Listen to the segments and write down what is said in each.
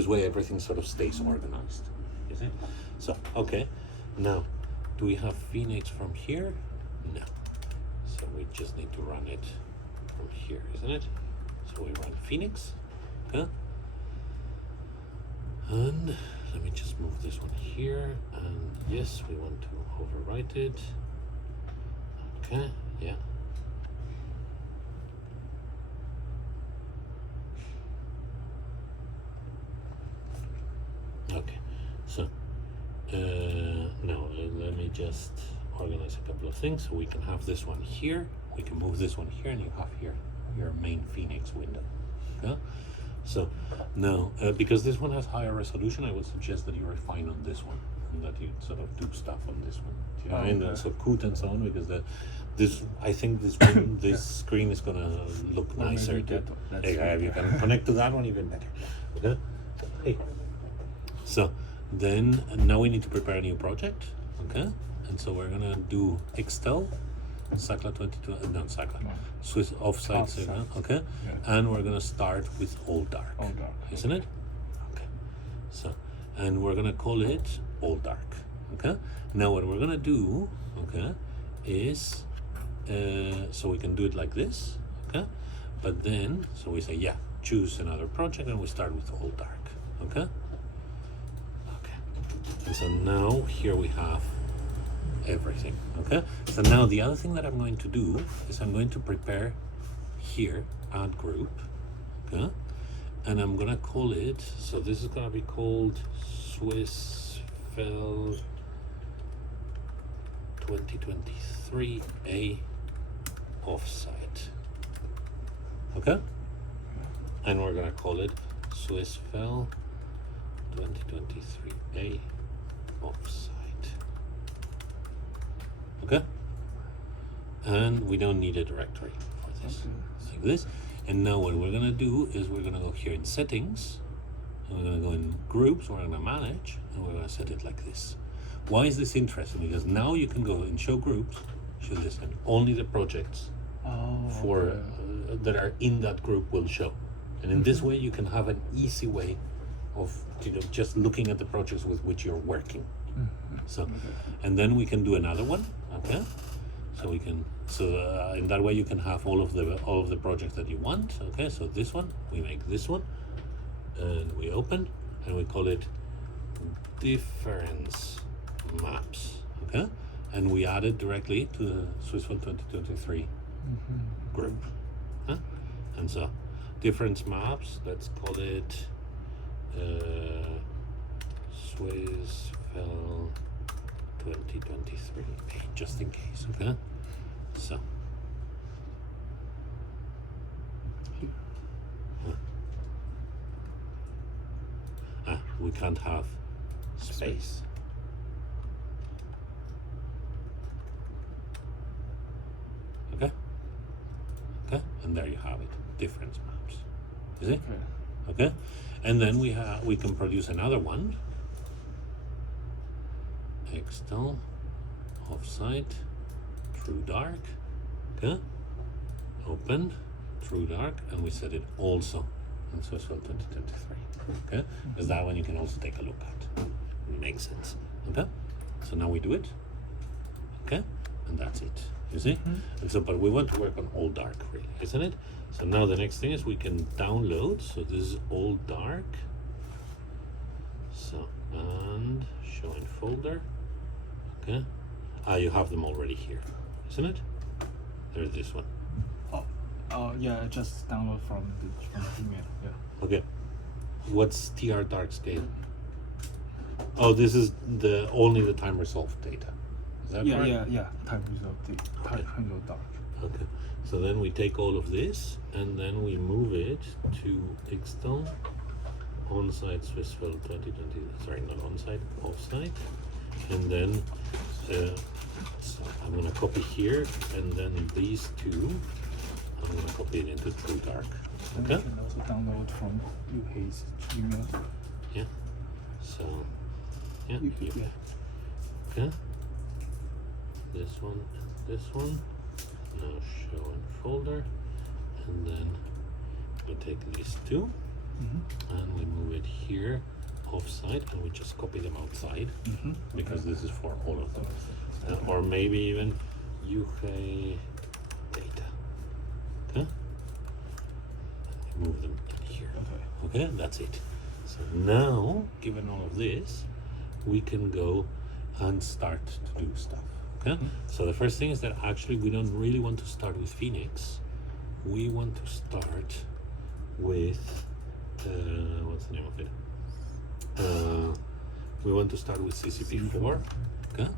This way everything sort of stays organized. You see? So, okay. Now, do we have Phoenix from here? No. So we just need to run it from here, isn't it? So we run Phoenix. Okay. And let me just move this one here. And yes, we want to overwrite it. Okay, yeah. Okay, so now let me just organize a couple of things so we can have this one here, we can move this one here, and you have here your main Phoenix window. Okay, so now because this one has higher resolution, I would suggest that you refine on this one and that you sort of do stuff on this one. You know, and so CUT and so on, because I think this one, this screen is gonna look nicer. If you can connect to that one, even better. Okay. Hey. So then now we need to prepare a new project, okay? And so we're gonna do Xtel, Sacla 22, not Sacla, Swiss offsite signal, okay? Yeah. And we're gonna start with all dark, isn't it? Okay. So, and we're gonna call it all dark, okay? Now what we're gonna do, okay, is, so we can do it like this, okay? But then, so we say, yeah, choose another project and we start with all dark, okay? And so now here we have everything, okay? So now the other thing that I'm going to do is I'm going to prepare here, add group, okay? And I'm gonna call it, so this is gonna be called Swiss Fel 2023A offsite, okay? And we're gonna call it Swiss Fel 2023A offsite. Okay, and we don't need a directory for this, like this. And now what we're gonna do is we're gonna go here in settings, and we're gonna go in groups, we're gonna manage, and we're gonna set it like this. Why is this interesting? Because now you can go and show groups, show this, and only the projects that are in that group will show. And in this way you can have an easy way of just looking at the projects with which you're working. So, and then we can do another one, okay? So we can, in that way you can have all of the projects that you want, okay? So this one, we make this one, and we open, and we call it difference maps, okay? And we add it directly to the Swissful 2023 group, huh? And so difference maps, let's call it Swissfel 2023, just in case, okay? So we can't have space. Okay, and there you have it, difference maps. Is it? Okay, and then we can produce another one. Xtel, offsite, true dark, okay, open, true dark, and we set it also in Swissfel 2023, okay, because that one you can also take a look at. It makes sense, okay? So now we do it, okay, and that's it, you see? And so, but we want to work on all dark, really, isn't it? So now the next thing is we can download, so this is all dark, so, and show in folder. Okay. You have them already here, isn't it? There's this one. Oh, yeah, just download from the email. Yeah. Okay. What's TR dark scale? Oh, this is only the time resolved data. Is that correct? Yeah. Time resolved time dark. Okay. So then we take all of this and then we move it to Xtel onsite Swissfel 2020. Sorry, not onsite, offsite. And then so I'm going to copy here, and then these two I'm going to copy it into true dark. Okay. You can also download from UK's email. Yeah. So yeah. Okay. This one and this one. Now show in folder, and then we take these two. and we move it here offside, and we just copy them outside because this is for all of them. Or maybe even UK data. Okay? Move them in here. Okay, that's it. So now, given all of this, we can go and start to do stuff. Okay? So the first thing is that actually we don't really want to start with Phoenix. We want to start with what's the name of it? We want to start with CCP4. Okay?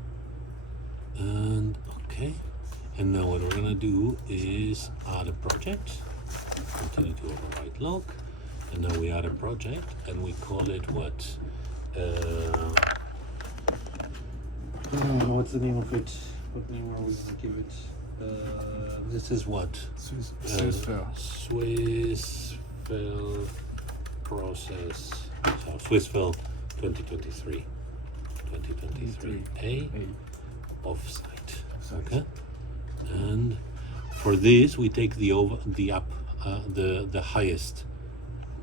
And now what we're gonna do is add a project. Continue to overwrite log, and now we add a project, and we call it what? What's the name of it? What name are we gonna give it? This is what? Swissfell. Swissfell process. So Swissfell 2023 A offsite. Okay. And for this we take the highest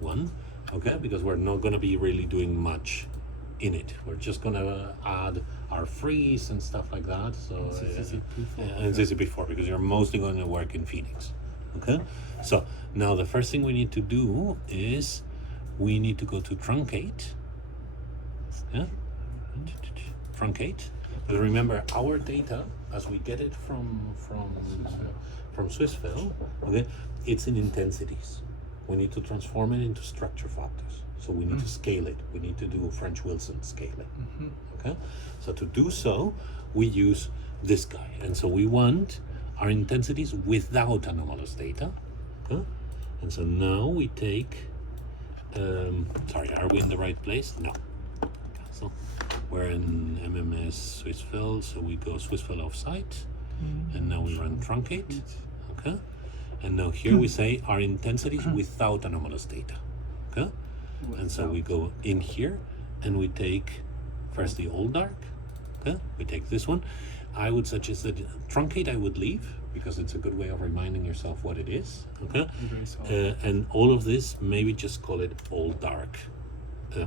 one, okay, because we're not going to be really doing much in it. We're just going to add our freeze and stuff like that. So and CCP4 because you're mostly going to work in Phoenix. Okay, so now the first thing we need to do is we need to go to truncate. Yeah, truncate. But remember, our data, as we get it from Swissfell, okay, it's in intensities. We need to transform it into structure factors. So we need to scale it. We need to do French Wilson scaling. Okay, so to do so, we use this guy, and so we want our intensities without anomalous data. Okay? And so now we take. Sorry, are we in the right place? No. Cancel. We're in MMS Swissfell, so we go Swissfell offsite, and now we run truncate. Okay, and now here we say our intensities without anomalous data. Okay, and so we go in here and we take first the old dark. Okay, we take this one. I would suggest that truncate I would leave because it's a good way of reminding yourself what it is. Okay, and all of this maybe just call it old dark.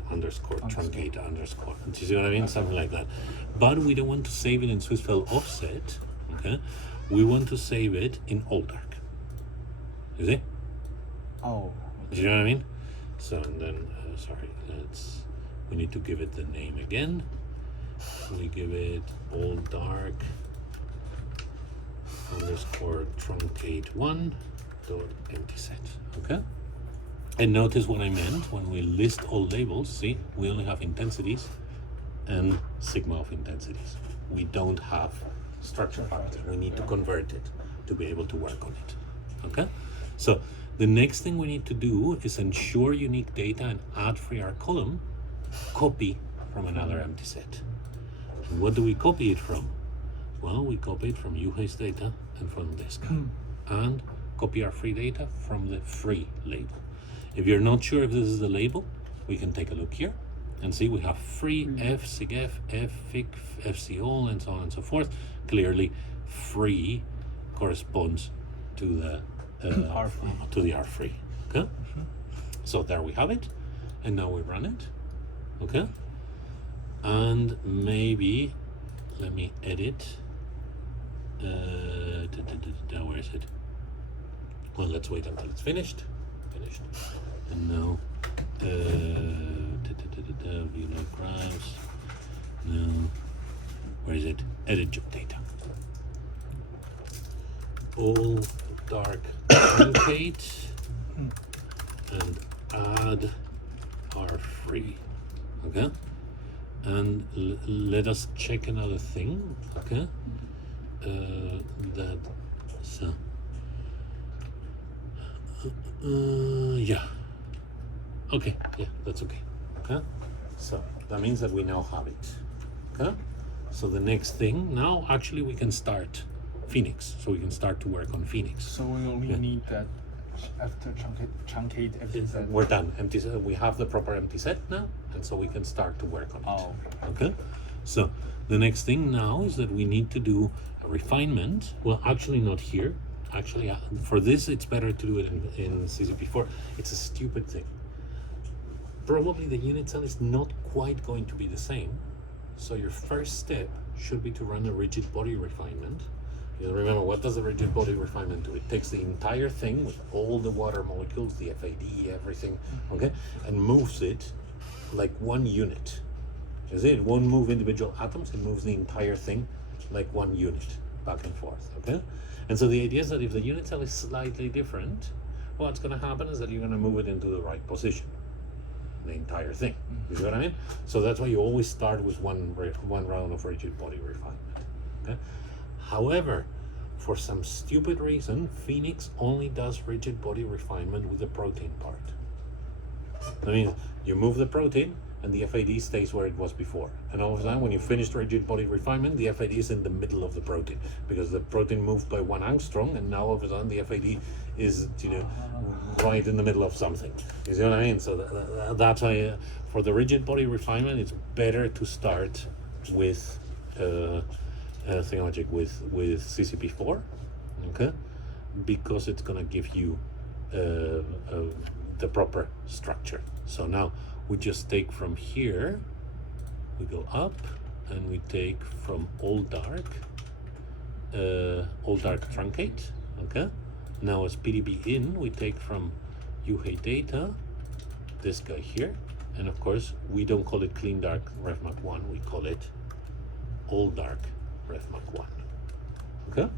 Underscore truncate underscore. Do you see what I mean? Something like that. But we don't want to save it in Swissfell offset. Okay, we want to save it in old dark. You see? Oh. Do you know what I mean? So and then we need to give it the name again. We give it old dark underscore truncate 1 dot empty set. Okay. And notice what I meant when we list all labels. See, we only have intensities and sigma of intensities. We don't have structure factor. We need to convert it to be able to work on it. Okay? So the next thing we need to do is ensure unique data and add free R column, copy from another empty set. And what do we copy it from? Well, we copy it from UHACE data and from this guy. And copy our free data from the free label. If you're not sure if this is the label, we can take a look here and see we have free F, SIGF, F, FIC, FCOL, and so on and so forth. Clearly, free corresponds to the R free. Okay, so there we have it, and now we run it. Okay, and maybe let me edit. Where is it? Well, let's wait until it's finished. And now view log graphs. Now where is it? Edit job data. All dark truncate and add R free. Okay, and let us check another thing. Okay, that so. Yeah. Okay. Yeah, that's okay. Okay. So that means that we now have it. Okay. So the next thing now, actually, we can start Phoenix. So we can start to work on Phoenix. So we only need that after truncate empty set. We're done. Empty set. We have the proper empty set now, and so we can start to work on it. Oh. Okay. So the next thing now is that we need to do a refinement. Well, actually, not here. Actually, for this, it's better to do it in CCP4. It's a stupid thing. probably the unit cell is not quite going to be the same. So your first step should be to run a rigid body refinement. You know, remember, what does a rigid body refinement do? It takes the entire thing with all the water molecules, the FAD, everything, okay, and moves it like one unit. You see, it won't move individual atoms, it moves the entire thing like one unit, back and forth, okay? And so the idea is that if the unit cell is slightly different, what's going to happen is that you're going to move it into the right position, the entire thing. You see what I mean? So that's why you always start with one round of rigid body refinement, okay? However, for some stupid reason, Phoenix only does rigid body refinement with the protein part. I mean, you move the protein and the FAD stays where it was before. And all of a sudden, when you finish rigid body refinement, the FAD is in the middle of the protein because the protein moved by 1 angstrom, and now all of a sudden the FAD is, you know, right in the middle of something. You see what I mean? So that's why for the rigid body refinement, it's better to start with thingamagic with CCP4, okay? Because it's gonna give you the proper structure. So now we just take from here, we go up, and we take from all dark truncate, okay? Now as PDB in, we take from UHA data, this guy here, and of course, we don't call it clean dark RefMac 1, we call it all dark RefMac 1, okay?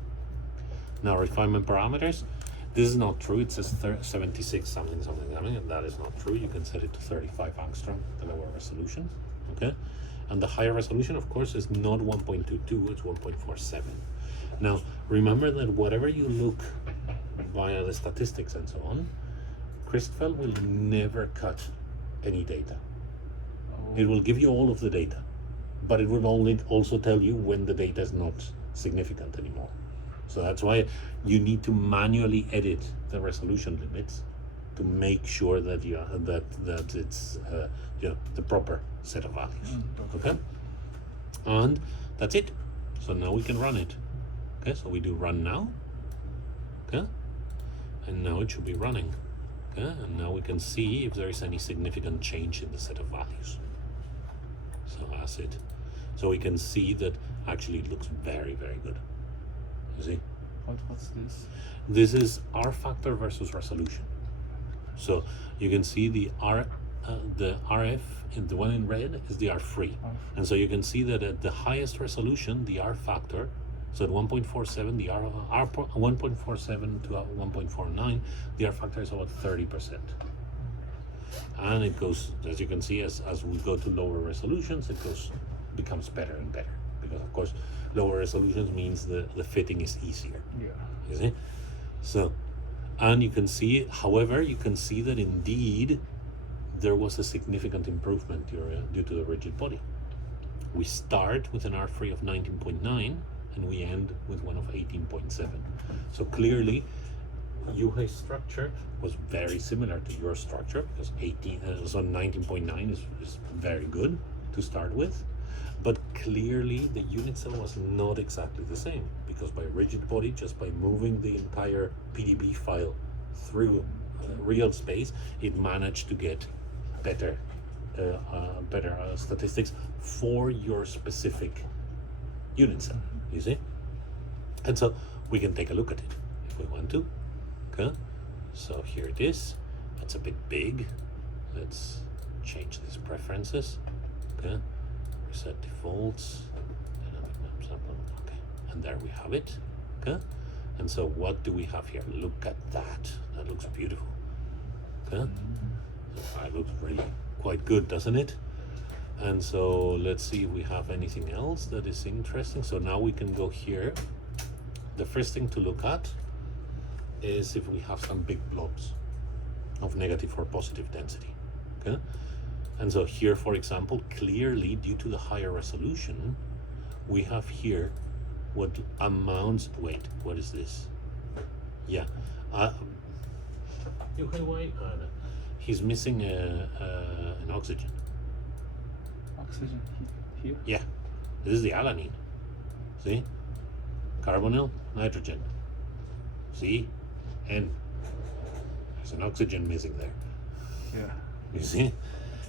Now refinement parameters, this is not true, it says 76 something, and that is not true. You can set it to 35 angstrom, the lower resolution, okay? And the higher resolution, of course, is not 1.22, it's 1.47. Now, remember that whatever you look via the statistics and so on, Christfell will never cut any data. It will give you all of the data, but it will only also tell you when the data is not significant anymore. So that's why you need to manually edit the resolution limits to make sure that you that it's you know, the proper set of values. Okay, and that's it. So now we can run it. Okay, so we do run now. Okay, and now it should be running. Okay, and now we can see if there is any significant change in the set of values. So that's it. So we can see that actually it looks very, very good. You see? What's this? This is R factor versus resolution. So you can see the RF, in the one in red is the R3. And so you can see that at the highest resolution, the R factor, so at 1.47, the R 1.47 to 1.49, the R factor is about 30%. And it goes, as you can see, as we go to lower resolutions, it becomes better and better. Because of course, lower resolutions means the fitting is easier. Yeah. You see? So, and you can see, however, you can see that indeed there was a significant improvement due to the rigid body. We start with an R3 of 19.9 and we end with one of 18.7. So clearly, UHA's structure was very similar to your structure because 19.9 is very good to start with. But clearly the unit cell was not exactly the same because by rigid body, just by moving the entire PDB file through real space, it managed to get better statistics for your specific unit cell, you see? And so we can take a look at it if we want to, okay? So here it is, that's a bit big. Let's change these preferences, okay? Set defaults, dynamic map sample, okay, and there we have it, okay? And so what do we have here? Look at that, that looks beautiful, okay? That looks really quite good, doesn't it? And so let's see if we have anything else that is interesting. So now we can go here. The first thing to look at is if we have some big blobs of negative or positive density, okay? And so here, for example, clearly due to the higher resolution, we have here what amounts, wait, what is this? Yeah, he's missing an oxygen. Oxygen here? Yeah, this is the alanine. See? Carbonyl, nitrogen. See? And there's an oxygen missing there. Yeah. You see?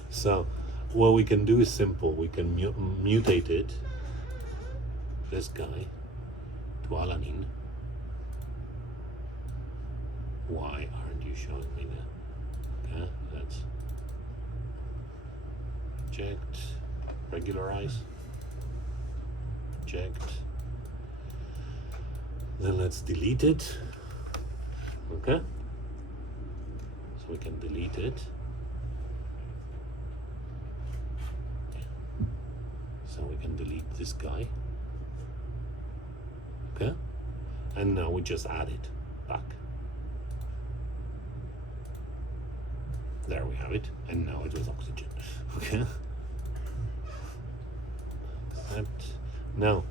So what we can do is simple. We can mutate it, this guy, to alanine. Why aren't you showing me that? Okay, let's reject, regularize, reject. Then let's delete it. Okay, so we can delete it. So we can delete this guy. Okay, and now we just add it back. There we have it, and now it was oxygen. Okay. Accept. Now,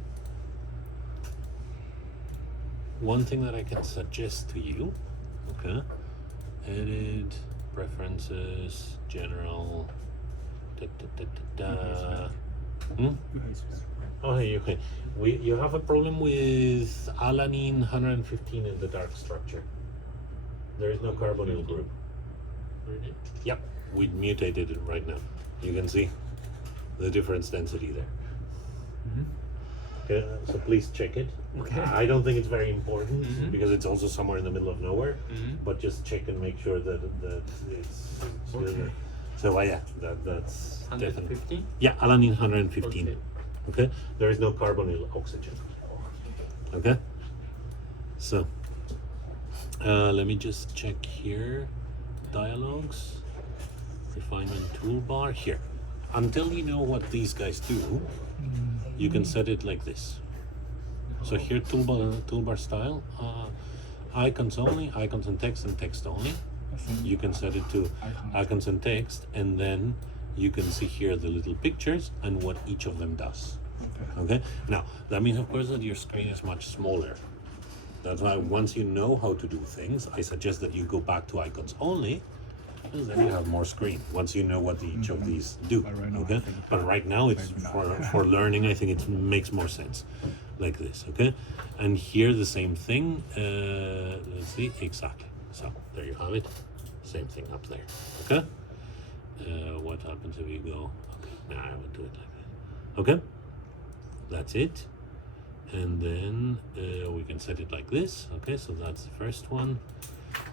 one thing that I can suggest to you, okay, edit, preferences, general, da, da, da, da, da. Oh, hey, okay. You have a problem with alanine 115 in the dark structure. There is no carbonyl group. Really? Yep, we mutated it right now. You can see the difference density there. Okay, so please check it. Okay. I don't think it's very important because it's also somewhere in the middle of nowhere. But just check and make sure that it's Okay. good. So yeah, that's definitely. 150? Yeah, alanine 115. Okay. Okay, there is no carbonyl oxygen. Okay, so let me just check here. Dialogues, refinement toolbar here. Until you know what these guys do, you can set it like this. So here, toolbar style, icons only, icons and text only. You can set it to icons and text, and then you can see here the little pictures and what each of them does. Okay. Now that means, of course, that your screen is much smaller. That's why once you know how to do things, I suggest that you go back to icons only, because then you have more screen. Once you know what each of these do. Okay. But right now, it's for learning. I think it makes more sense, like this. Okay. And here the same thing. Let's see exactly. So there you have it. Same thing up there. Okay. What happens if you go? Okay. Nah, I will do it like that. Okay. That's it. And then we can set it like this. Okay, so that's the first one.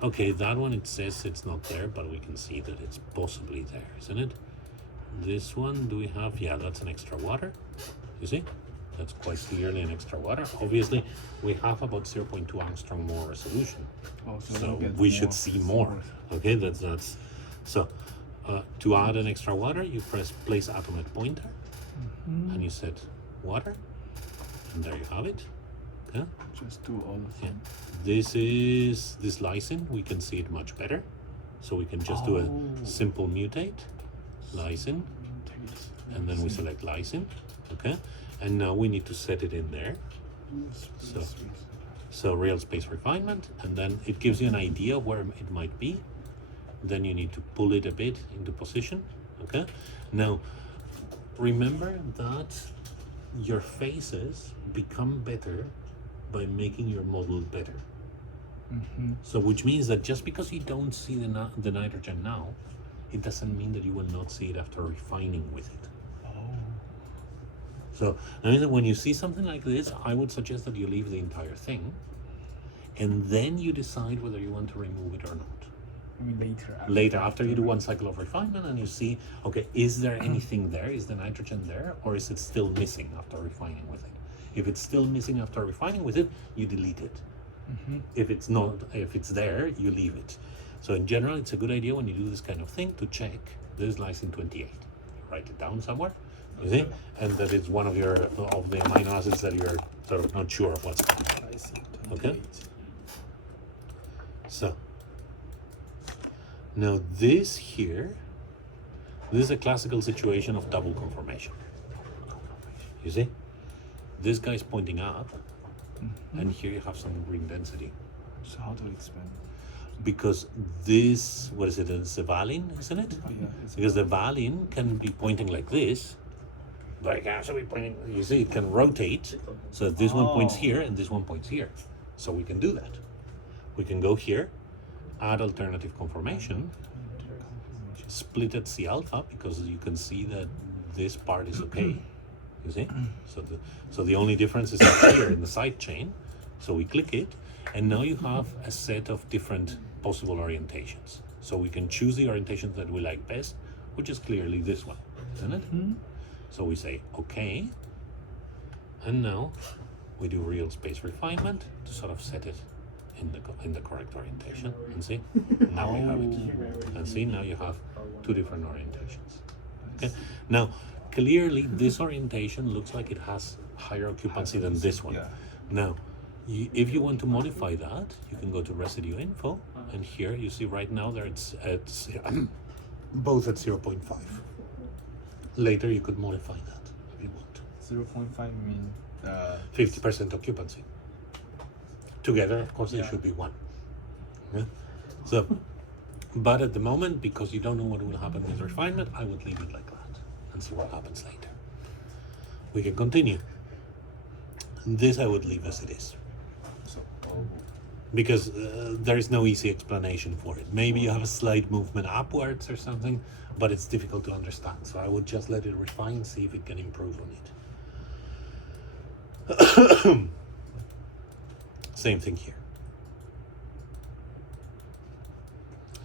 Okay, that one, it says it's not there, but we can see that it's possibly there, isn't it? This one, do we have? Yeah, that's an extra water. You see? That's quite clearly an extra water. Obviously, we have about 0.2 angstrom more resolution. So we should see more. Okay, that's so to add an extra water, you press place atom at pointer and you set water. And there you have it. Okay. Just do all of them. This is this lysine. We can see it much better. So we can just do a simple mutate, lysine, and then we select lysine. Okay. And now we need to set it in there. So real space refinement, and then it gives you an idea where it might be. Then you need to pull it a bit into position. Okay. Now remember that your faces become better by making your model better. So which means that just because you don't see the nitrogen now, it doesn't mean that you will not see it after refining with it. So I mean, when you see something like this, I would suggest that you leave the entire thing and then you decide whether you want to remove it or not. I mean Later, after you do one cycle of refinement and you see, okay, is there anything there? Is the nitrogen there? Or is it still missing after refining with it? If it's still missing after refining with it, you delete it. If it's not, if it's there, you leave it. So in general, it's a good idea when you do this kind of thing to check this lysine 28. You write it down somewhere, you see? And that it's one of the amino acids that you're sort of not sure of what's on. Okay? So now this here, this is a classical situation of double conformation. You see? This guy's pointing up, and here you have some green density. So how to expand? Because this, what is it, it's a valine, isn't it? Oh yeah. Because the valine can be pointing like this, but it can also be pointing, you see, it can rotate, so this one points here and this one points here. So we can do that. We can go here, add alternative conformation, split at C alpha because you can see that this part is okay. You see? So the only difference is up here in the side chain. So we click it, and now you have a set of different possible orientations. So we can choose the orientation that we like best, which is clearly this one, isn't it? So we say okay, and now we do real space refinement to sort of set it in the correct orientation. And see, now we have it. And see, now you have two different orientations. Okay. Now, clearly, this orientation looks like it has higher occupancy than this one. Yeah. Now, if you want to modify that, you can go to residue info, and here you see right now that it's at both at 0.5. Later, you could modify that if you want. 0.5 mean 50% occupancy. Together, of course, they should be 1. Yeah? So, but at the moment, because you don't know what will happen with refinement, I would leave it like that and see what happens later. We can continue. This I would leave as it is. so Because there is no easy explanation for it. Maybe you have a slight movement upwards or something, but it's difficult to understand. So I would just let it refine, see if it can improve on it. Same thing here.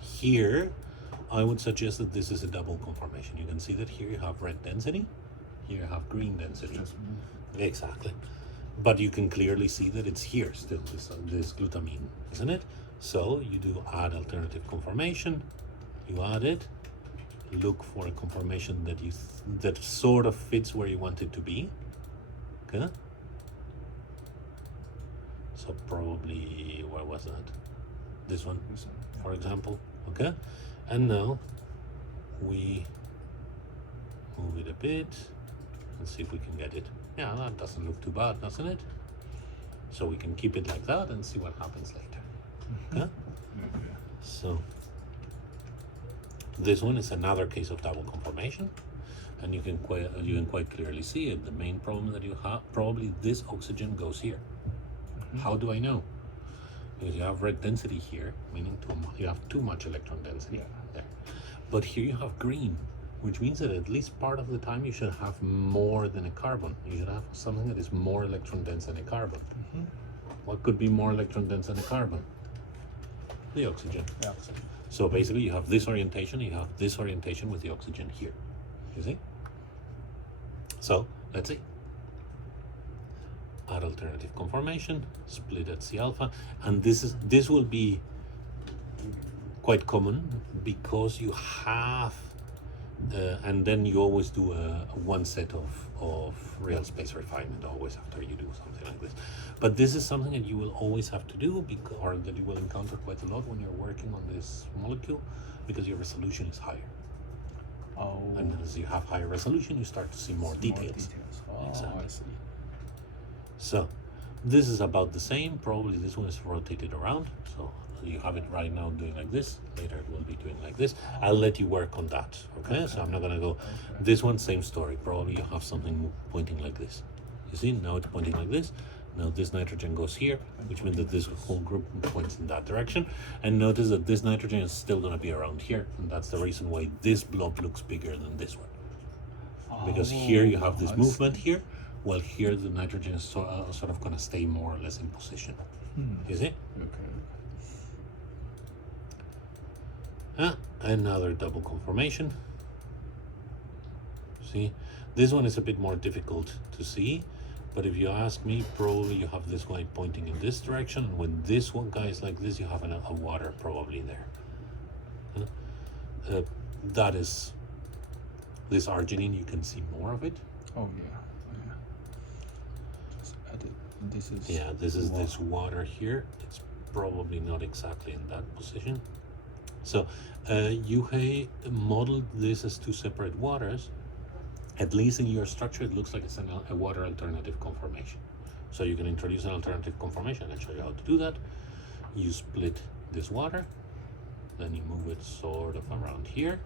Here, I would suggest that this is a double conformation. You can see that here you have red density, here you have green density. just Exactly. But you can clearly see that it's here still, this glutamine, isn't it? So you do add alternative conformation, you add it, look for a conformation that that sort of fits where you want it to be. Okay? So probably, where was that? This one, for example. Okay? And now we move it a bit and see if we can get it. Yeah, that doesn't look too bad, doesn't it? So we can keep it like that and see what happens later. Okay? So this one is another case of double conformation, and you can quite clearly see it. The main problem that you have, probably this oxygen goes here. How do I know? Because you have red density here, meaning you have too much electron density there. But here you have green, which means that at least part of the time you should have more than a carbon. You should have something that is more electron dense than a carbon. What could be more electron dense than a carbon? The oxygen. Yeah. So basically you have this orientation, you have this orientation with the oxygen here. You see? So let's see. Add alternative conformation, split at C alpha, and this will be quite common because you have and then you always do one set of real space refinement always after you do something like this. But this is something that you will always have to do, or that you will encounter quite a lot when you're working on this molecule, because your resolution is higher. Oh. And as you have higher resolution, you start to see more details. Oh, Exactly. I see. So this is about the same. Probably this one is rotated around. So you have it right now doing like this. Later it will be doing like this. I'll let you work on that. Okay? So I'm not gonna go. This one, same story. Probably you have something pointing like this. You see, now it's pointing like this. Now this nitrogen goes here, which means that this whole group points in that direction. And notice that this nitrogen is still gonna be around here, and that's the reason why this blob looks bigger than this one. Because here you have this movement here, while here the nitrogen is sort of gonna stay more or less in position. You see? Okay. Another double conformation. See, this one is a bit more difficult to see, but if you ask me, probably you have this guy pointing in this direction, and when this one guy is like this, you have a water probably there. That is this arginine. You can see more of it. Oh yeah. Just add it. This is. Yeah, this is this water here. It's probably not exactly in that position. So Yuhei modeled this as two separate waters. At least in your structure, it looks like it's a water alternative conformation. So you can introduce an alternative conformation and show you how to do that. You split this water, then you move it sort of around here,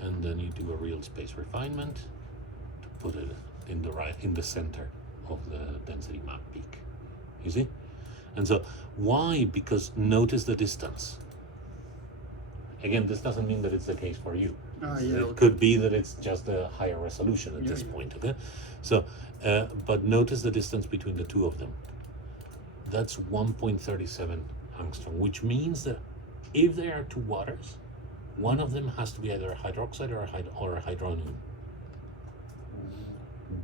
and then you do a real space refinement to put it in the center of the density map peak. You see? And so why? Because notice the distance. Again, this doesn't mean that it's the case for you. Yeah, It okay. could be that it's just a higher resolution at this Yeah. point, okay? So, but notice the distance between the two of them. That's 1.37 angstrom, which means that if there are two waters, one of them has to be either a hydroxide or a hydronium.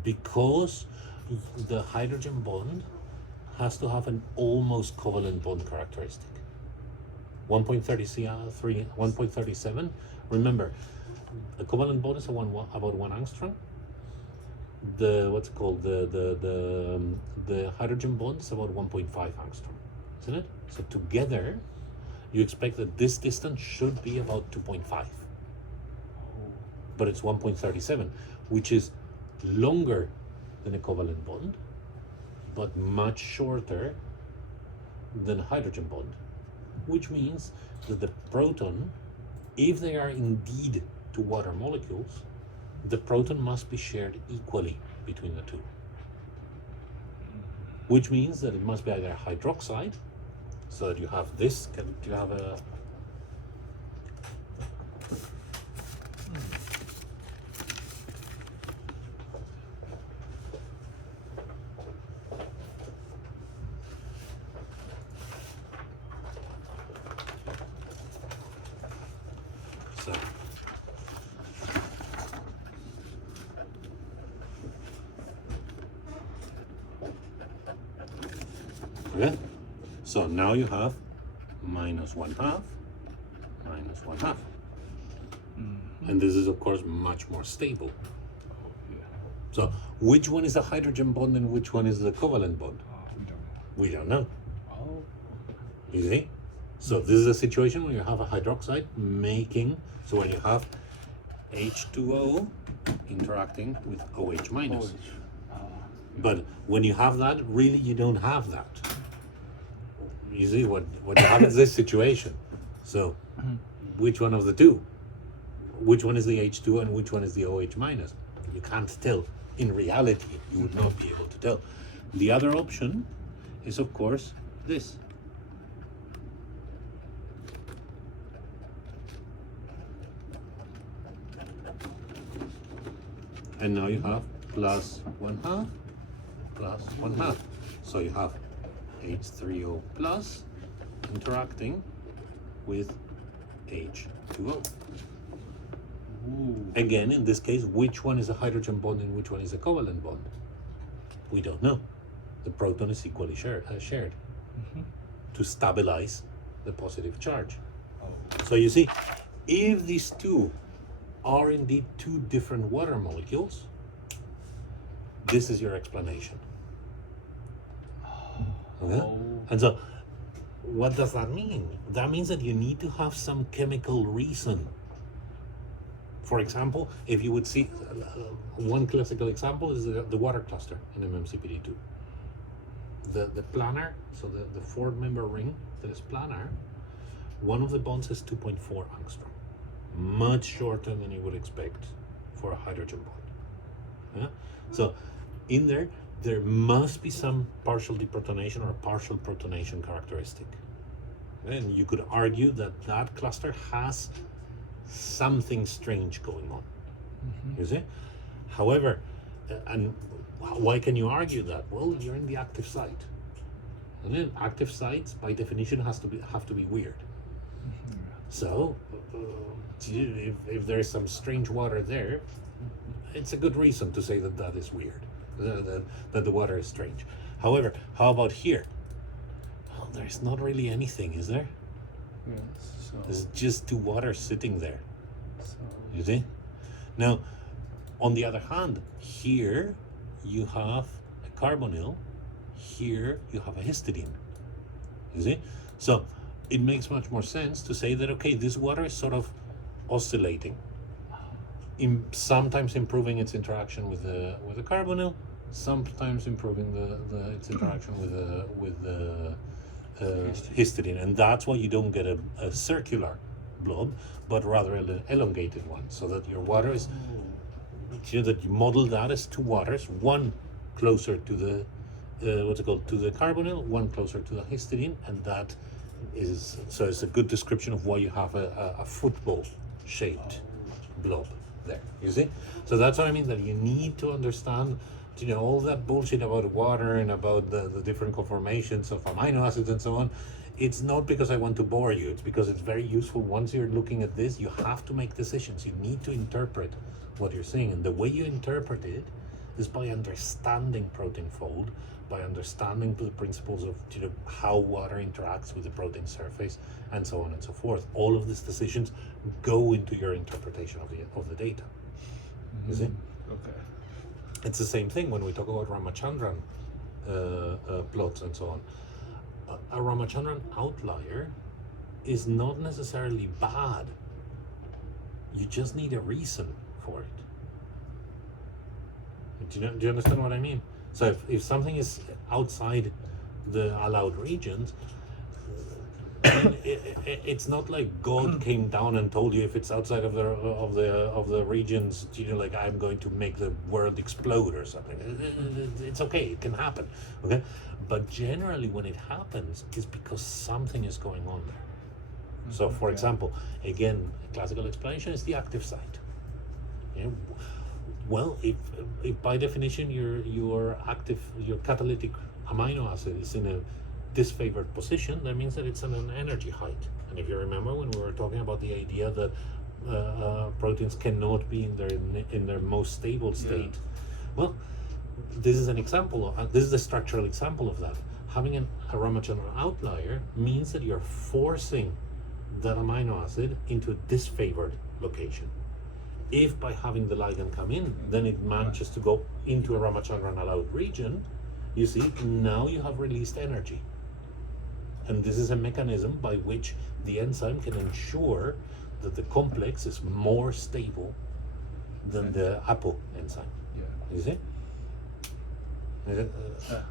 Because the hydrogen bond has to have an almost covalent bond characteristic. 1.37. Remember, a covalent bond is about 1 angstrom. The what's it called, the hydrogen bond is about 1.5 angstrom, isn't it? So together, you expect that this distance should be about 2.5, but it's 1.37, which is longer than a covalent bond, but much shorter than a hydrogen bond, which means that the proton, if they are indeed two water molecules, the proton must be shared equally between the two, which means that it must be either hydroxide, so that you have this, you have a so okay. So now you have minus 1/2, minus 1/2. And this is, of course, much more stable. So which one is the hydrogen bond and which one is the covalent bond? We don't know. We don't know. Oh. You see? So this is a situation where you have a hydroxide making, so when you have H2O interacting with OH minus. But when you have that, really you don't have that. You see, what you have is this situation. So which one of the two? Which one is the H2O and which one is the OH minus? You can't tell. In reality, you would not be able to tell. The other option is, of course, this. And now you have plus 1/2, plus 1/2. So you have H3O plus interacting with H2O. Ooh. Again, in this case, which one is a hydrogen bond and which one is a covalent bond? We don't know. The proton is equally shared to stabilize the positive charge. Oh. So you see, if these two are indeed two different water molecules, this is your explanation. Okay? Oh. And so, what does that mean? That means that you need to have some chemical reason. For example, if you would see, one classical example is the water cluster in MMCPD2. The planar, so the four-member ring that is planar, one of the bonds is 2.4 angstrom, much shorter than you would expect for a hydrogen bond. Yeah? So in there must be some partial deprotonation or partial protonation characteristic. And you could argue that cluster has something strange going on. You see? However, and why can you argue that? Well, you're in the active site. And then active sites, by definition, have to be weird. So, if there is some strange water there, it's a good reason to say that is weird, that the water is strange. However, how about here? Well, there's not really anything, is there? Yes. So. There's just two waters sitting there. So. You see? Now, on the other hand, here you have a carbonyl, here you have a histidine. You see? So it makes much more sense to say that, okay, this water is sort of oscillating, sometimes improving its interaction with the carbonyl, sometimes improving its interaction with the histidine, and that's why you don't get a circular blob, but rather an elongated one, so that your water is, that you model that as two waters, one closer to the to the carbonyl, one closer to the histidine, and that it's a good description of why you have a football shaped blob there, you see. So that's what I mean, that you need to understand, all that bullshit about water and about the different conformations of amino acids and so on. It's not because I want to bore you, it's because it's very useful. Once you're looking at this, you have to make decisions. You need to interpret what you're seeing, and the way you interpret it is by understanding protein fold, by understanding the principles of how water interacts with the protein surface, and so on and so forth. All of these decisions go into your interpretation of the data. You see? Okay. It's the same thing when we talk about Ramachandran plots and so on. A Ramachandran outlier is not necessarily bad. You just need a reason for it. Do you understand what I mean? So if something is outside the allowed regions, it's not like God came down and told you if it's outside of the regions, like I'm going to make the world explode or something. It's okay, it can happen, okay? But generally, when it happens, it's because something is going on there. So, for example, again, a classical explanation is the active site. Well, if by definition your catalytic amino acid is in a disfavored position, that means that it's in an energy height. And if you remember when we were talking about the idea that proteins cannot be in their most stable state, well, this is an example. This is a structural example of that. Having a Ramachandran outlier means that you're forcing that amino acid into a disfavored location. If by having the ligand come in, then it manages to go into a Ramachandran allowed region, you see, now you have released energy. And this is a mechanism by which the enzyme can ensure that the complex is more stable than the APO enzyme. You see?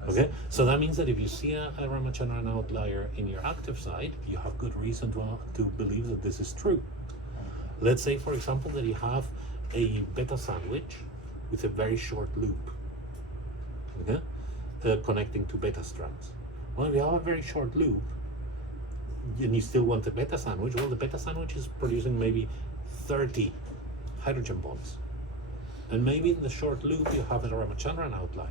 Okay, so that means that if you see a Ramachandran outlier in your active site, you have good reason to believe that this is true. Let's say, for example, that you have a beta sandwich with a very short loop, okay, connecting to beta strands. Well, if you have a very short loop and you still want the beta sandwich, well, the beta sandwich is producing maybe 30 hydrogen bonds. And maybe in the short loop you have a Ramachandran outlier.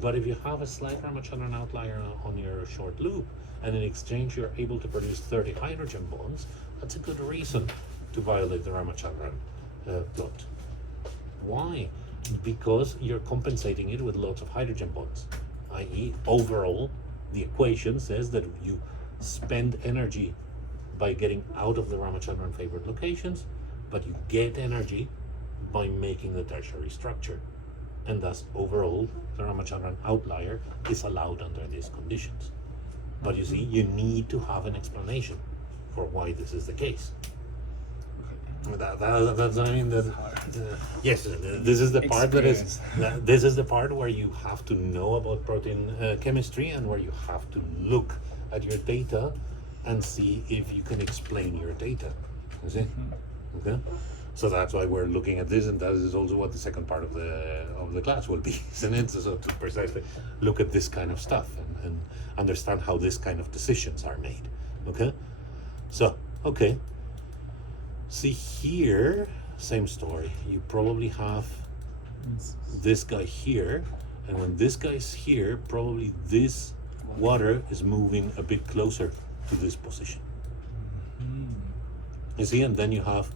But if you have a slight Ramachandran outlier on your short loop, and in exchange you're able to produce 30 hydrogen bonds, that's a good reason to violate the Ramachandran plot. Why? Because you're compensating it with lots of hydrogen bonds, i.e. overall the equation says that you spend energy by getting out of the Ramachandran favored locations, but you get energy by making the tertiary structure, and thus overall the Ramachandran outlier is allowed under these conditions. But you see, you need to have an explanation for why this is the case. That's I mean that yes, this is the part this is the part where you have to know about protein chemistry, and where you have to look at your data and see if you can explain your data. You see? Okay, so that's why we're looking at this, and that is also what the second part of the class will be, isn't it? So to precisely look at this kind of stuff and understand how this kind of decisions are made. Okay, so okay. See here, same story. You probably have this guy here, and when this guy's here, probably this water is moving a bit closer to this position. You see, and then you have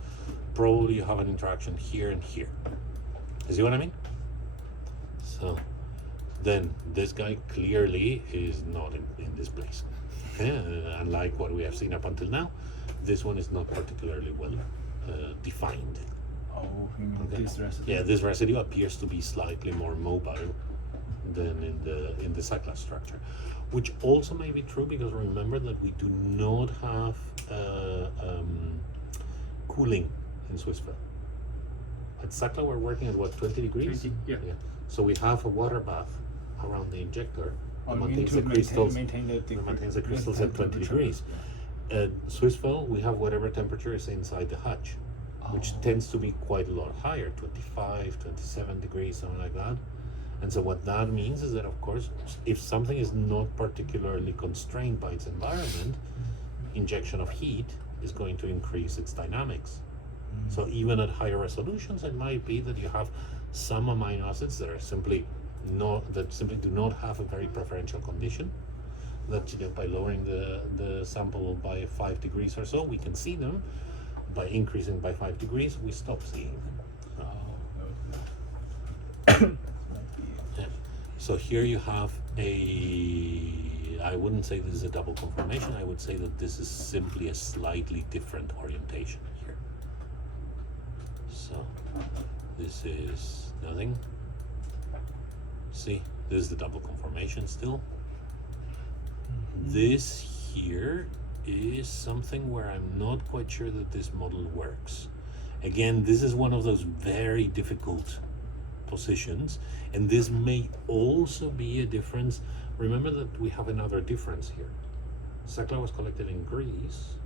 an interaction here and here. You see what I mean? So then this guy clearly is not in this place. Okay? Unlike what we have seen up until now, this one is not particularly well defined. Oh, you mean this residue? Yeah, this residue appears to be slightly more mobile than in the cyclase structure, which also may be true because remember that we do not have cooling in Swissville. At Sacla we're working at what, 20 degrees? 20, yeah. So we have a water bath around the injector that maintains the crystals at 20 degrees. At Swissville, we have whatever temperature is inside the hutch, which tends to be quite a lot higher, 25, 27 degrees, something like that. And so what that means is that, of course, if something is not particularly constrained by its environment, injection of heat is going to increase its dynamics. So even at higher resolutions, it might be that you have some amino acids that are simply do not have a very preferential condition. That by lowering the sample by 5 degrees or so, we can see them. By increasing by 5 degrees, we stop seeing them. Yeah. So here you have I wouldn't say this is a double conformation. I would say that this is simply a slightly different orientation here. So this is nothing. See, this is the double conformation still. This here is something where I'm not quite sure that this model works. Again, this is one of those very difficult positions, and this may also be a difference. Remember that we have another difference here. Sacla was collected in Greece,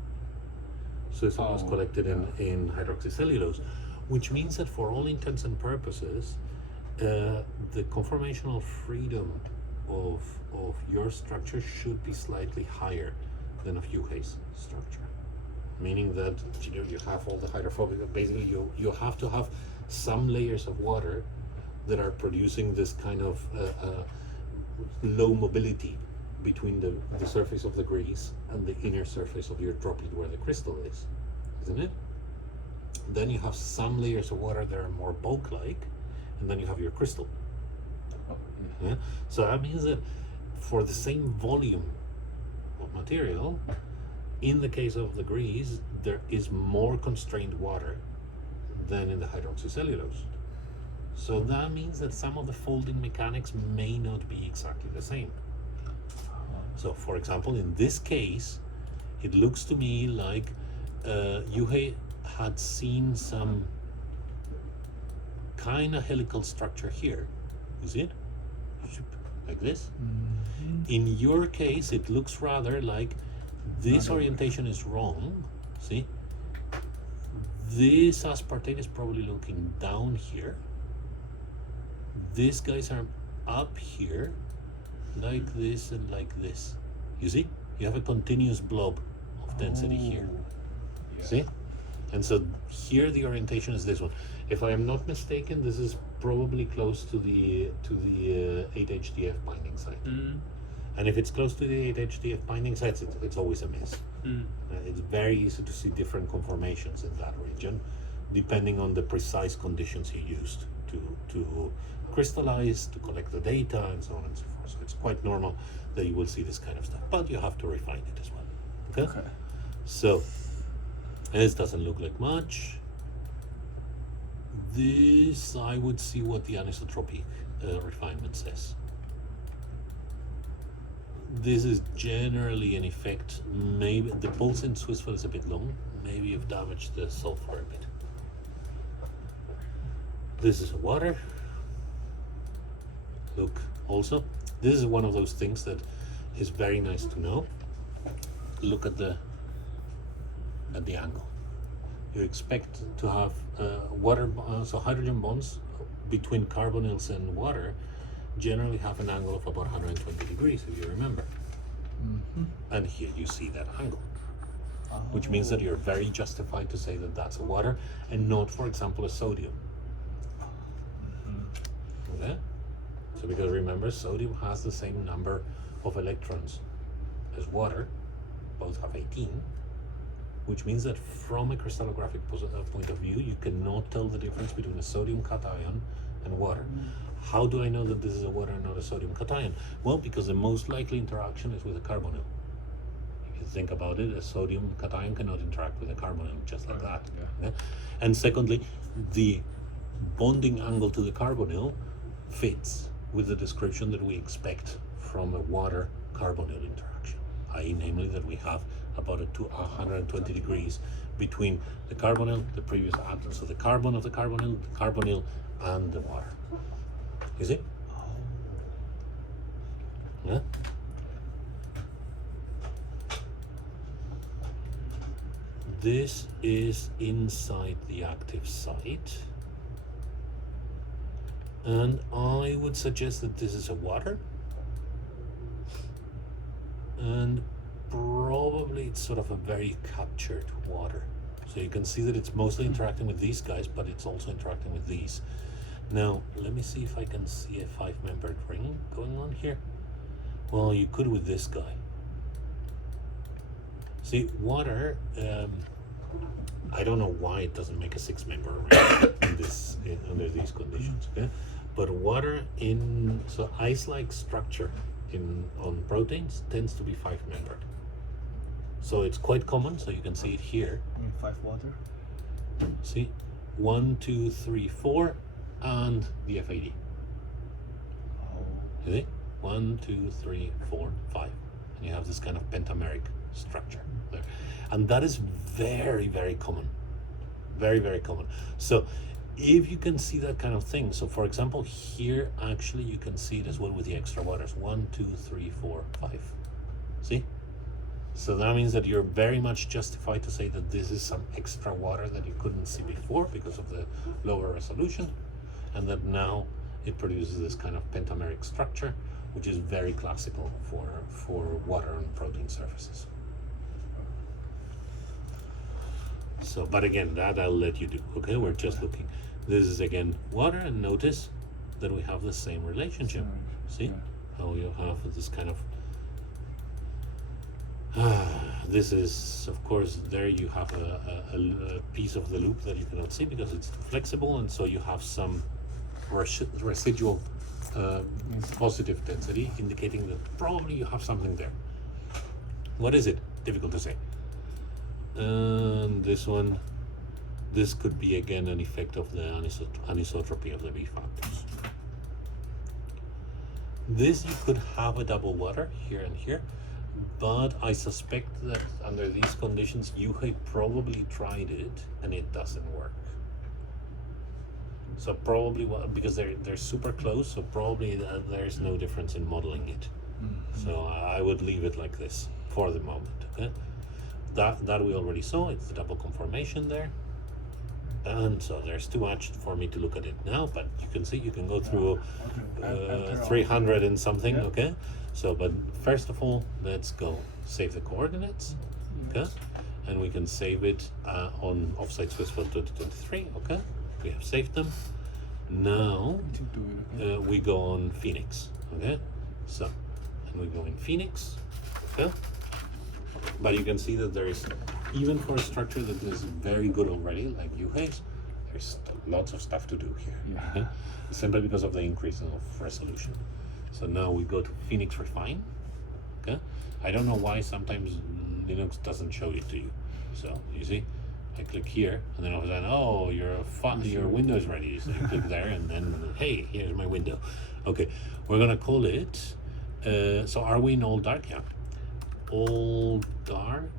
Suiza was collected in hydroxycellulose, which means that for all intents and purposes, the conformational freedom of your structure should be slightly higher than of UK's structure, meaning that you have all the hydrophobic. Basically, you have to have some layers of water that are producing this kind of low mobility between the surface of the grease and the inner surface of your droplet where the crystal is, isn't it? Then you have some layers of water that are more bulk-like, and then you have your crystal. Yeah? So that means that for the same volume of material, in the case of the grease, there is more constrained water than in the hydroxycellulose. So that means that some of the folding mechanics may not be exactly the same. So for example, in this case, it looks to me like Yuhei had seen some kind of helical structure here. You see it? Like this. In your case, it looks rather like this orientation is wrong. See? This aspartate is probably looking down here. These guys are up here, like this and like this. You see? You have a continuous blob of density here. Yeah. See? And so here the orientation is this one. If I am not mistaken, this is probably close to the 8-HDF binding site. And if it's close to the 8-HDF binding sites, it's always a miss. It's very easy to see different conformations in that region, depending on the precise conditions you used to crystallize, to collect the data, and so on and so forth. So it's quite normal that you will see this kind of stuff, but you have to refine it as well. Okay? So this doesn't look like much. This, I would see what the anisotropic refinement says. This is generally an effect. Maybe the pulse in Swissville is a bit long. Maybe you've damaged the sulfur a bit. This is water. Look, also, this is one of those things that is very nice to know. Look at the angle. You expect to have so hydrogen bonds between carbonyls and water generally have an angle of about 120 degrees, if you remember. And here you see that angle, which means that you're very justified to say that that's a water and not, for example, a sodium. Okay? So because remember, sodium has the same number of electrons as water, both have 18, which means that from a crystallographic point of view, you cannot tell the difference between a sodium cation and water. How do I know that this is a water and not a sodium cation? Well, because the most likely interaction is with a carbonyl. If you think about it, a sodium cation cannot interact with a carbonyl just like that. Yeah? And secondly, the bonding angle to the carbonyl fits with the description that we expect from a water-carbonyl interaction, i.e. namely that we have about 120 degrees between the carbonyl, the previous atom, so the carbon of the carbonyl, and the water. You see? Yeah? This is inside the active site. And I would suggest that this is a water. And probably probably it's sort of a very captured water. So you can see that it's mostly interacting with these guys, but it's also interacting with these. Now, let me see if I can see a 5-membered ring going on here. Well, you could with this guy. See, water, I don't know why it doesn't make a 6-member ring under these conditions, okay? But water so ice-like structure on proteins tends to be 5-membered. So it's quite common, so you can see it here. 5 water. See, 1, 2, 3, 4, and the FAD. Oh. See? 1, 2, 3, 4, 5. And you have this kind of pentameric structure there. And that is very, very common. Very, very common. So if you can see that kind of thing, so for example, here actually you can see it as well with the extra waters. 1, 2, 3, 4, 5. See? So that means that you're very much justified to say that this is some extra water that you couldn't see before because of the lower resolution, and that now it produces this kind of pentameric structure, which is very classical for water on protein surfaces. So, but again, that I'll let you do, okay? We're just looking. This is again water, and notice that we have the same relationship. See how you have this kind of this is, of course, there you have a piece of the loop that you cannot see because it's flexible, and so you have some residual positive density, indicating that probably you have something there. What is it? Difficult to say. And this could be again an effect of the anisotropy of the B factors. This you could have a double water here and here, but I suspect that under these conditions you had probably tried it and it doesn't work. So probably because they're super close, so probably there's no difference in modeling it. So I would leave it like this for the moment. Okay, that we already saw. It's the double conformation there, and so there's too much for me to look at it now. But you can see you can go through 300 and something. Okay, so but first of all, let's go save the coordinates. Okay, and we can save it on offsite Swissfeld 2023. Okay, we have saved them. Now we go on Phoenix. Okay, so and we go in Phoenix. Okay, but you can see that there is, even for a structure that is very good already, like UHAs, there's lots of stuff to do here. Okay? Simply because of the increase of resolution. So now we go to Phoenix Refine. Okay, I don't know why sometimes Linux doesn't show it to you. So you see, I click here, and then all of a sudden, oh, your window is ready. So you click there, and then hey, here's my window. Okay, we're gonna call it. So are we in all dark? Yeah, all dark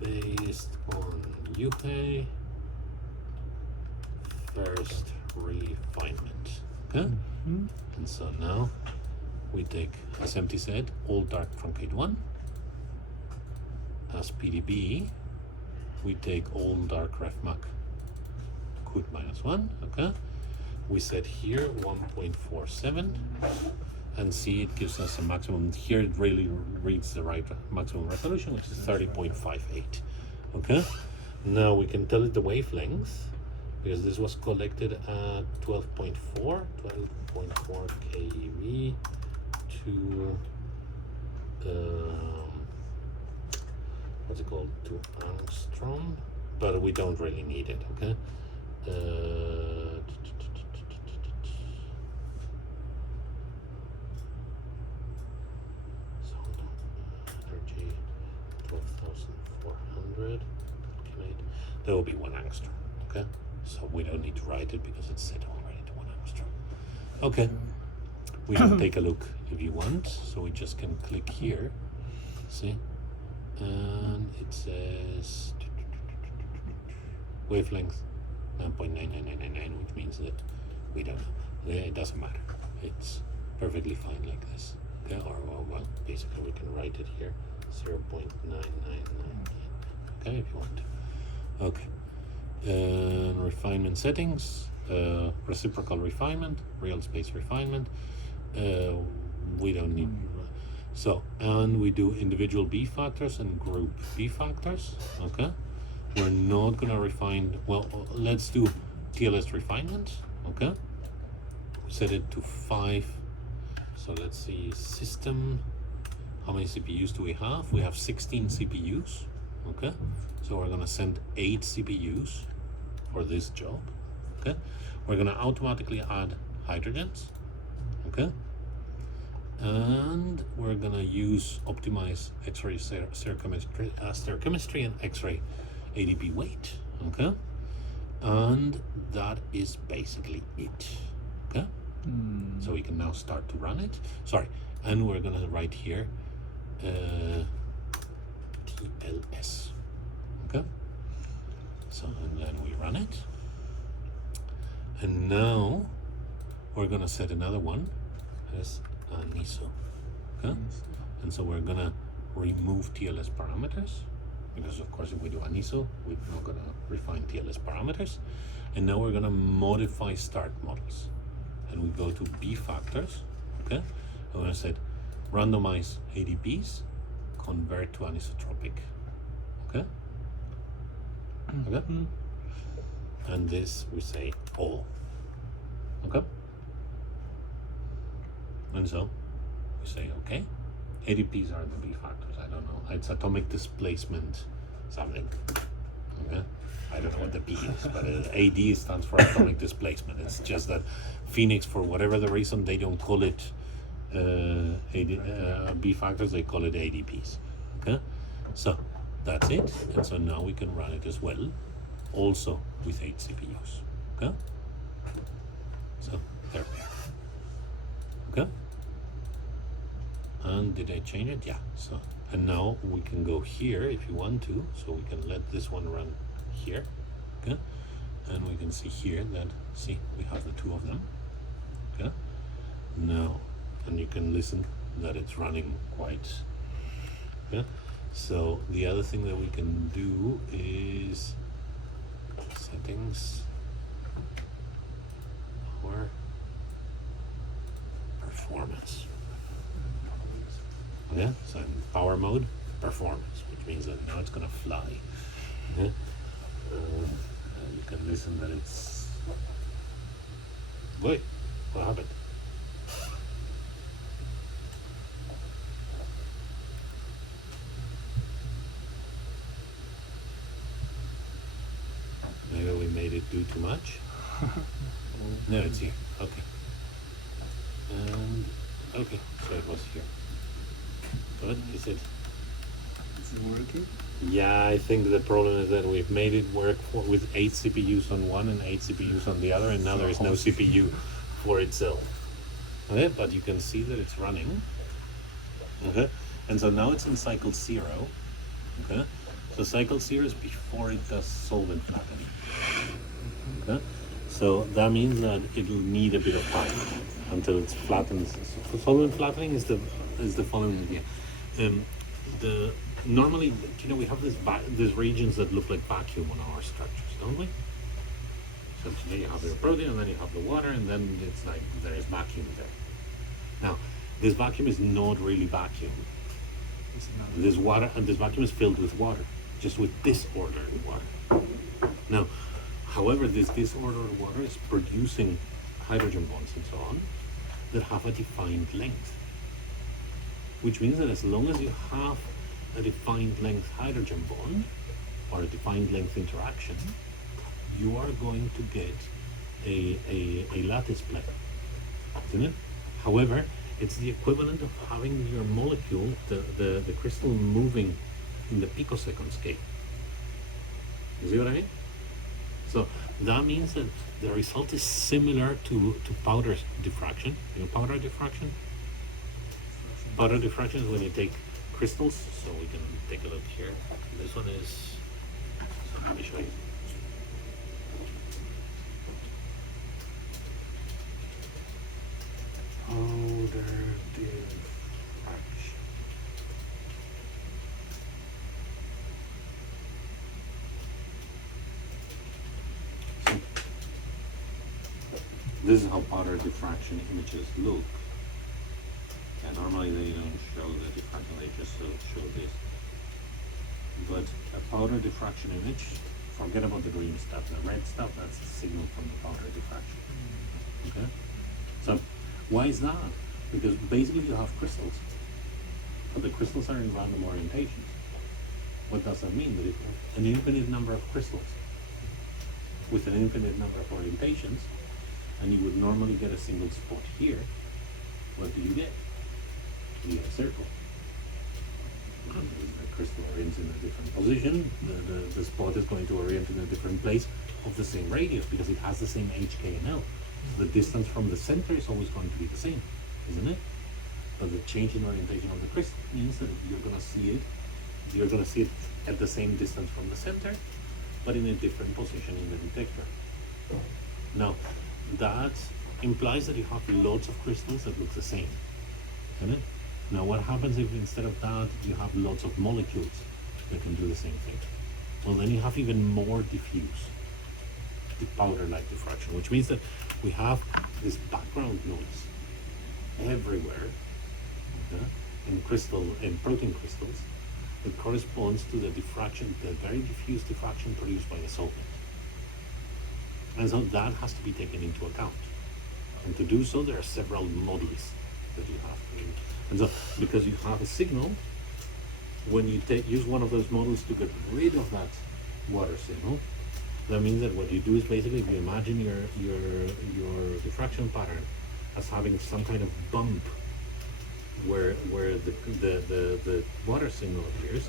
based on UHA first refinement. Okay, and so now we take, as Empty said, all dark truncate 1. As PDB, we take all dark refmac CUT -1. Okay, we set here 1.47, and see it gives us a maximum. Here it really reads the right maximum resolution, which is 30.58. Okay, now we can tell it the wavelength, because this was collected at 12.4 kV to what's it called, to angstrom, but we don't really need it. Okay, energy 12,400. That will be 1 angstrom. Okay, so we don't need to write it because it's set already to 1 angstrom. Okay, we can take a look if you want. So we just can click here. See, and it says wavelength 9.99999, which means that we don't know. It doesn't matter. It's perfectly fine like this. Okay, or well, basically we can write it here, 0.999. Okay, if you want to. Okay, refinement settings, reciprocal refinement, real space refinement. We don't need. So, and we do individual B factors and group B factors, okay? We're not gonna refine, well, let's do TLS refinement, okay? We set it to 5. So let's see, system, how many CPUs do we have? We have 16 CPUs, okay? So we're gonna send 8 CPUs for this job, okay? We're gonna automatically add hydrogens, okay? And we're gonna use optimize X-ray stereochemistry and X-ray ADP weight, okay? And that is basically it, okay? So we can now start to run it. Sorry, and we're gonna write here TLS, okay? So, and then we run it. And now we're gonna set another one as aniso, okay? And so we're gonna remove TLS parameters, because of course if we do aniso, we're not gonna refine TLS parameters. And now we're gonna modify start models. And we go to B factors, okay? I'm gonna set randomize ADPs, convert to anisotropic, okay? Okay? And this we say all, okay? And so we say okay. ADPs are the B factors. I don't know. It's atomic displacement something. Okay. I don't know what the P is, but AD stands for atomic displacement. It's just that Phoenix, for whatever the reason, they don't call it B factors. They call it ADPs. Okay. So that's it. And so now we can run it as well, also with 8 CPUs. Okay. So there we are. Okay. And did I change it? Yeah. So, and now we can go here if you want to. So we can let this one run here. Okay. And we can see here that, see, we have the 2 of them. Okay. Now, and you can listen that it's running quite. Okay. So the other thing that we can do is settings, or performance. Yeah, so in power mode, performance, which means that now it's gonna fly. Yeah? And you can listen that it's. Wait, what happened? Maybe we made it do too much. No, it's here. Okay. And okay, so it was here. But is it? Is it working? Yeah, I think the problem is that we've made it work with 8 CPUs on one and 8 CPUs on the other, and now there is no CPU for itself. Okay, but you can see that it's running. Okay, and so now it's in cycle 0. Okay, so cycle 0 is before it does solvent flattening. Okay, so that means that it will need a bit of time until it's flattened. So solvent flattening is the following idea. Normally, you know, we have these regions that look like vacuum on our structures, don't we? So today you have your protein, and then you have the water, and then it's like there is vacuum there. Now, this vacuum is not really vacuum. This water, and this vacuum is filled with water, just with disordered water. Now, however, this disordered water is producing hydrogen bonds and so on that have a defined length. Which means that as long as you have a defined length hydrogen bond or a defined length interaction, you are going to get a lattice plane, isn't it? However, it's the equivalent of having your molecule, the crystal, moving in the picosecond scale. You see what I mean? So that means that the result is similar to powder diffraction. You know powder diffraction? Powder diffraction is when you take crystals, so we can take a look here. This one is, so let me show you. Powder diffraction. So, this is how powder diffraction images look. Yeah, normally they don't show the diffraction, they just show this. But a powder diffraction image, forget about the green stuff. The red stuff, that's the signal from the powder diffraction. Okay? So, why is that? Because basically you have crystals, but the crystals are in random orientations. What does that mean? That if an infinite number of crystals with an infinite number of orientations, and you would normally get a single spot here, what do you get? You get a circle. The crystal orients in a different position, the spot is going to orient in a different place of the same radius because it has the same HK and L. So the distance from the center is always going to be the same, isn't it? But the change in orientation of the crystal means that you're going to see it at the same distance from the center, but in a different position in the detector. Now, that implies that you have lots of crystals that look the same, isn't it? Now, what happens if instead of that you have lots of molecules that can do the same thing? Well, then you have even more diffuse, the powder-like diffraction, which means that we have this background noise everywhere in protein crystals. It corresponds to the diffraction, the very diffuse diffraction produced by the solvent. And so that has to be taken into account. And to do so, there are several models that you have to use. And so, because you have a signal, when you use one of those models to get rid of that water signal, that means that what you do is basically, if you imagine your diffraction pattern as having some kind of bump where the water signal appears,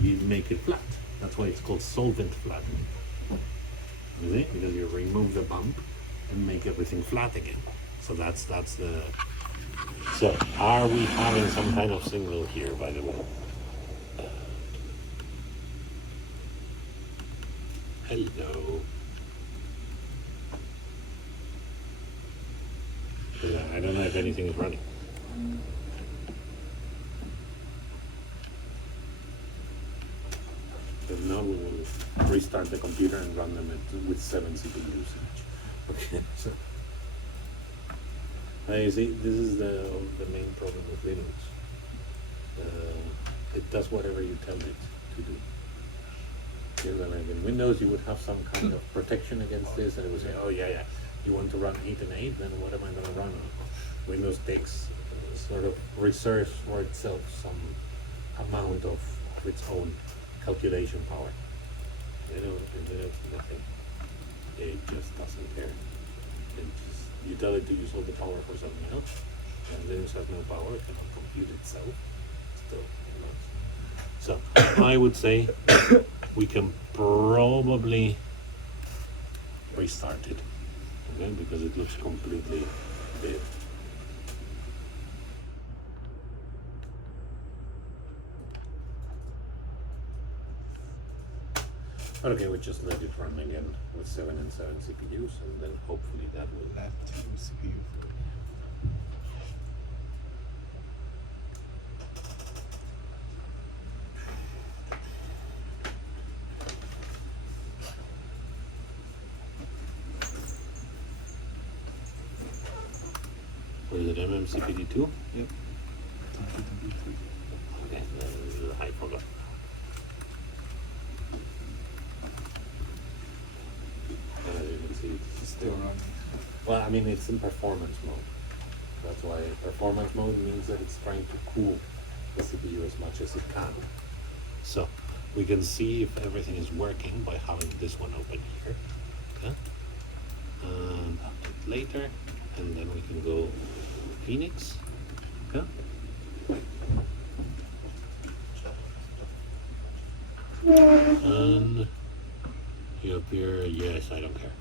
you make it flat. That's why it's called solvent flattening. You see? Because you remove the bump and make everything flat again. So that's the. So are we having some kind of signal here, by the way? Hello. I don't know if anything is running. But now we will restart the computer and run them with 7 CPUs each. Okay, so you see, this is the main problem with Linux. It does whatever you tell it to do. Like in Windows, you would have some kind of protection against this, and it would say, "Oh yeah, you want to run 8 and 8? Then what am I going to run on?" Windows takes sort of reserves for itself some amount of its own calculation power. There's nothing. It just doesn't care. You tell it to use all the power for something else, and Linux has no power, it cannot compute itself. Still, so I would say we can probably restart it, okay? Because it looks completely dead. Okay, we just let it run again with 7 and 7 CPUs, and then hopefully that will Add 2 CPU. What is it, MMCPD2? Yep. 2023. Okay, this is a high forgot. As you can see, it's Still running. well, I mean, it's in performance mode. That's why performance mode means that it's trying to cool the CPU as much as it can. So we can see if everything is working by having this one open here. Okay. And update later, and then we can go Phoenix. Okay. And you appear, yes, I don't care.